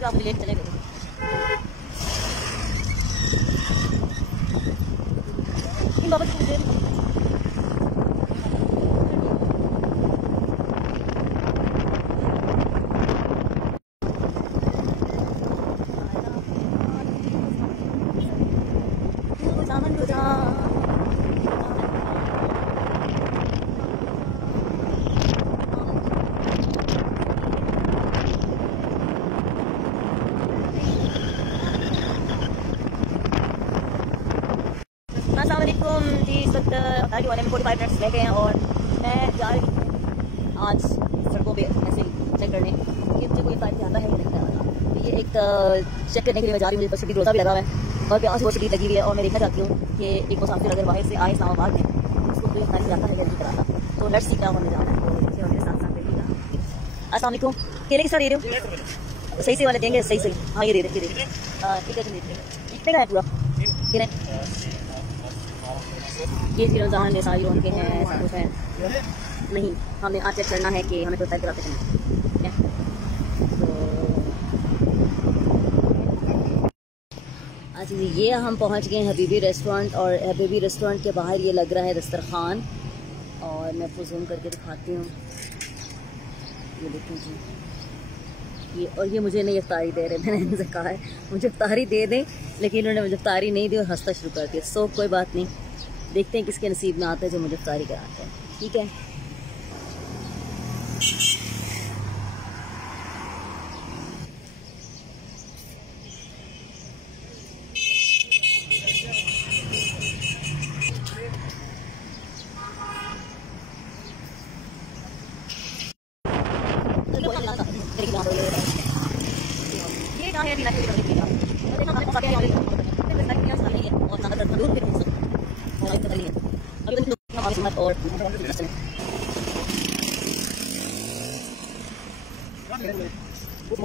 तो आप लेट चले गए। बाबा जी, इस वक्त अटारी वाले में 45 मिनट्स रह गए हैं और मैं जा रही हूँ आज सड़कों पे ऐसे ही चेक करने कि मुझे कोई फायदा आता है या नहीं आता। तो ये एक चेक करने के लिए मैं जा रही हूँ। मुझे शदीद रोज़ा भी लगा हुआ है और प्यास बहुत शदीद लगी हुई है और मैं देखना चाहती हूँ कि एक मुसाफिर अगर बाहर से आए इस्लामाबाद में उसको कोई फायदा आता है या नहीं कराता। तो लेट्स सी क्या होने जाना है। तो मेरे साथ साथ देखिएगा। अस्सलाम वालेकुम। केले के साथ दे रहे हो? सही से वाले देंगे? सही सही। हाँ ये दे दे। ठीक है कितने का है पूरा? ये फिर रमज़ान में सारी रौनकें हैं, सब कुछ है। नहीं, हमें आज चेक करना है कि हमें कोई फायदा कराते हैं। अच्छा जी, ये हम पहुंच गए हबीबी रेस्टोरेंट और हबीबी रेस्टोरेंट के बाहर ये लग रहा है दस्तरखान और मैं आपको जूम करके दिखाती हूँ। ये देखिए जी, ये और ये मुझे नहीं इफ्तारी दे रहे। मैंने इनसे कहा है मुझे इफ्तारी दे दें, लेकिन इन्होंने मुझे इफ्तारी नहीं दी और हंसना शुरू कर दिया। सो कोई बात नहीं, देखते हैं किसके नसीब में आता है जो मुझे इफ्तारी कराते हैं। ठीक है,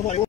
और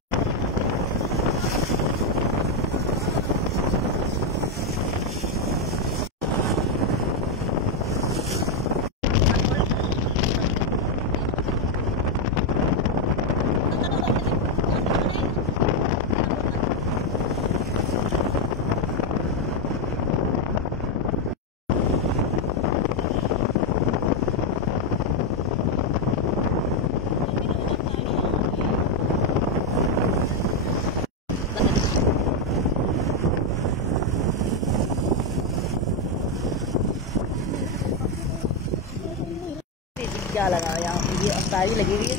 क्या लगा यहाँ ये अफ्तारी लगी हुई है।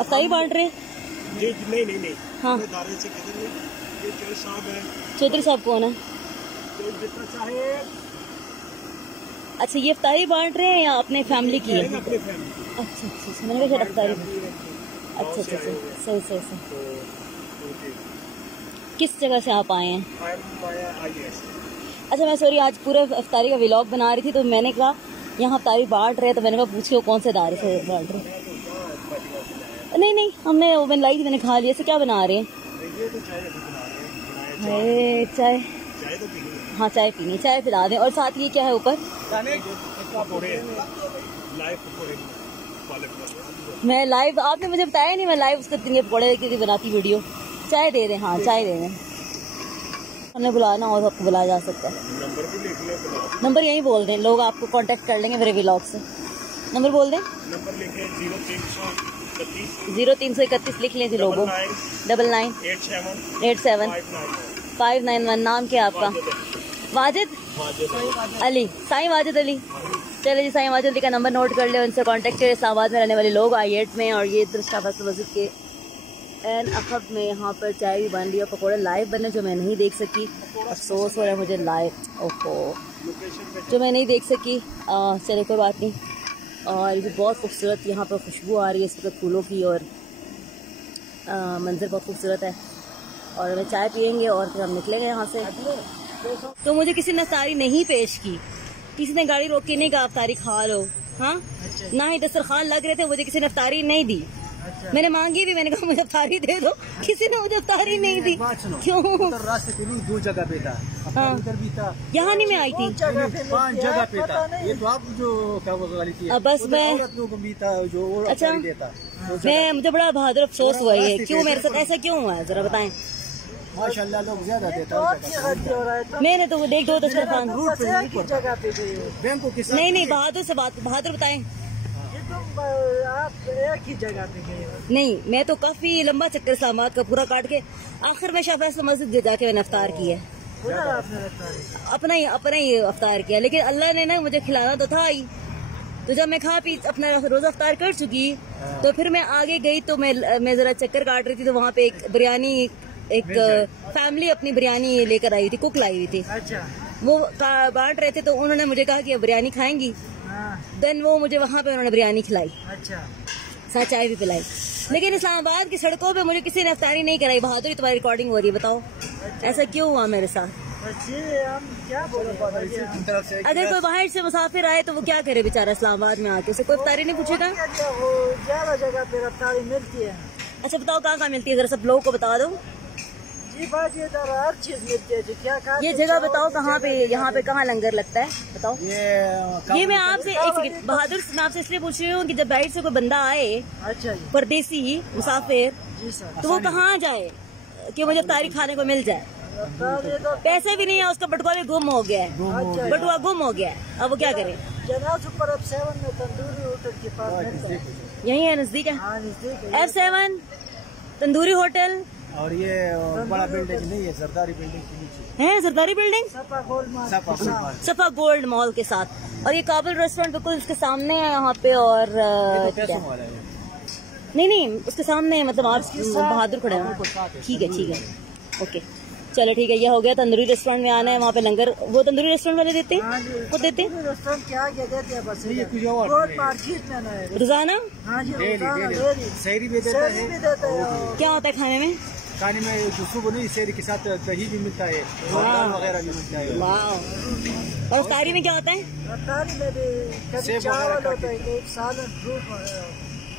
अफ्तारी बांट रहे? नहीं। हाँ, चौधरी साहब कौन है? अच्छा, ये अफ्तारी बांट रहे हैं या अपने फैमिली की है? अच्छा, मैंने कहा अफ्तारी। अच्छा, सही। किस जगह से आप आए हैं? अच्छा, मैं सॉरी, आज पूरा इफ्तारी का व्लॉग बना रही थी तो मैंने कहा यहाँ इफ्तारी बांट रहे, तो मैंने कहा पूछो कौन से इदारे से बांट रहे। नहीं, हमने ओवन लाई थी, मैंने खा लिया। से क्या बना रहे हैं? चाय। हाँ, चाय पीनी, चाय पिला दें। और साथ ये क्या है ऊपर? मैं लाइव, आपने मुझे बताया नहीं, मैं लाइव उसके पकौड़े की बनाती वीडियो। चाय दे दें? हाँ, चाय दे दें। हमने बुलाना हो तो आपको बुलाया जा सकता है। नंबर यही बोल दें, लोग आपको कांटेक्ट कर लेंगे मेरे व्लॉग से। नंबर बोल दें। नंबर लिखे 0331 लिख लें लोगों। 99 87 591। नाम क्या आपका? वाजिद अली, साईं वाजिद अली। चले जी, साईं वाजिद अली का नंबर नोट कर ले, उनसे कांटेक्ट करें। इस्लामाबाद में रहने वाले लोग I8 में और ये दृष्टा फैसल मस्जिद के एन अखब में यहाँ पर चाय भी बन रही है, पकौड़े लाइव बने जो मैं नहीं देख सकी। अफसोस हो रहा है मुझे लाइव, ओहो, जो मैं नहीं देख सकी। चले कोई बात नहीं। और ये बहुत खूबसूरत यहाँ पर खुशबू आ रही है इस वक्त फूलों की और मंजर बहुत खूबसूरत है। और हमें चाय पियेंगे और फिर हम निकलेंगे यहाँ से। तो मुझे किसी ने इफ्तारी नहीं पेश की, किसी ने गाड़ी रोक के नहीं कहा इफ्तारी खा लो। हाँ, ना ही दस्तरखान लग रहे थे, मुझे किसी ने इफ्तारी नहीं दी। मैंने मांगी भी, मैंने कहा मुझे अफ्तारी दे दो, किसी ने मुझे अफ्तारी नहीं दी। क्यों? रास्ते पे 2 जगह पे था, इधर भी था, यहाँ नहीं मैं आई थी, 5 जगह पे था। ये तो आप जो क्या बोल थी, बस मैं भी था जो अच्छा देता। मैं मुझे बड़ा बहादुर अफसोस हुआ है, क्यों मेरे साथ ऐसा क्यों हुआ है, जरा बताएं। माशाल्लाह लोग ज्यादा देता। मैंने तो देख दो दस्तरखान नहीं बहादुर बताएं। आप एक ही जगह पे गए हो? नहीं, मैं तो काफी लंबा चक्कर इस्लामाबाद का पूरा काट के आखिर में शाह फैसल मस्जिद जाके मैंने अफ्तार किया। अपना ही अफ्तार किया, लेकिन अल्लाह ने ना मुझे खिलाना तो था ही। तो जब मैं खा पी अपना रोजा अफ्तार कर चुकी, तो फिर मैं आगे गई, तो मैं जरा चक्कर काट रही थी, तो वहाँ पे एक बिरयानी, एक फैमिली अपनी बिरयानी लेकर आई थी, कुक लाई हुई थी। अच्छा। वो बांट रहे थे, तो उन्होंने मुझे कहा कि बिरयानी खाएंगी। देन वो मुझे वहाँ पे उन्होंने बिरयानी खिलाई, अच्छा, साथ चाय भी पिलाई। लेकिन इस्लामाबाद की सड़कों पे मुझे किसी ने अफ्तारी नहीं कराई। बहादुरी तुम्हारी रिकॉर्डिंग हो रही है, बताओ ऐसा क्यों हुआ मेरे साथ? हम क्या बोले, अगर कोई बाहर से मुसाफिर आए तो वो क्या करे बेचारा इस्लामाबाद में आके, उसे कोई अफ्तारी नहीं पूछेगा? ज्यादा जगह पे अफ्तारी मिलती है। अच्छा बताओ कहाँ मिलती है, जरा सब लोगों को बता दो। जी बात ये हर चीज मिलती है जी, क्या ये जगह बताओ कहाँ पे, यहाँ पे कहाँ लंगर लगता है बताओ। ये मैं आपसे एक सेकंड बहादुर, मैं आपसे इसलिए पूछ रही हूँ कि जब बाहर से कोई बंदा आए, अच्छा परदेसी मुसाफिर, तो वो कहाँ जाए कि मुझे अफ्तारी खाने को मिल जाए? पैसे भी नहीं है, उसका बटुआ भी गुम हो गया है, बटुआ गुम हो गया है, अब वो क्या करे? F7 में तंदूरी होटल के पास यही है, नजदीक है F7 तंदूरी होटल। और ये बड़ा बिल्डिंग नहीं है, सरदारी बिल्डिंग के नीचे है, सरदारी बिल्डिंग सफा गोल्ड मॉल के साथ। और ये काबिल रेस्टोरेंट बिल्कुल उसके सामने है यहाँ पे। और नहीं उसके सामने है, मतलब आप बहादुर खड़े हैं। ठीक है ओके चलो ठीक है। ये हो गया, तंदूरी रेस्टोरेंट में आना है, वहाँ पे लंगर वो तंदूरी रेस्टोरेंट वाले देते हैं, वो देते हैं रोजाना। क्या होता है खाने में? खाने में सुबह नहीं, शहरी के साथ दही भी मिलता है, वगैरह भी मिलता है। वाह। और अफ्तारी में क्या होता है? अफ्तारी में भी चावल होता है, सालन,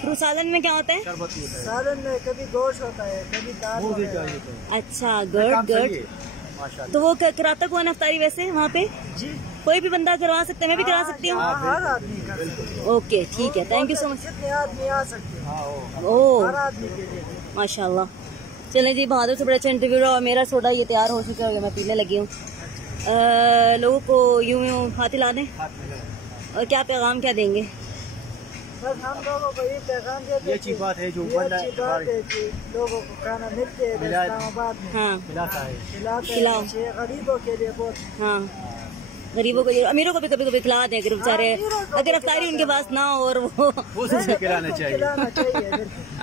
फ्रूट सालन में क्या होता है? सालन में कभी गोश्त होता है, कभी दाल। अच्छा गुड। तो वो कराता कौन अफ्तारी वैसे वहाँ पे? जी कोई भी बंदा करवा सकता है, मैं भी करा सकती हूँ? हर आदमी कर सकते हैं। ओके ठीक है, थैंक यू सो मच। कितने आदमी आ सकते हैं? ओह हर आदमी के लिए माशाल्लाह। चले जी, बहादुर से बड़ा अच्छा इंटरव्यू रहा। और मेरा सोडा ये तैयार हो चुका है, मैं पीने लगी हूँ। लोगों को यूं हाथ ला दें, और क्या पैगाम क्या देंगे? बस हम लोगों को ये पैगाम देते हैं, अच्छी बात है जो लोगों को खाना मिलते हैं इस्लामाबाद में। हाँ खिलाओ गरीबों के लिए बहुत। हाँ गरीबों को, अमीरों को भी कभी कभी खिला दें अगर बेचारे, अगर अफ्तारी उनके पास ना हो और वो खिलाना चाहिए।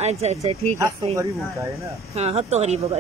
अच्छा ठीक है, गरीबों का है ना। हाँ हक तो गरीबों का।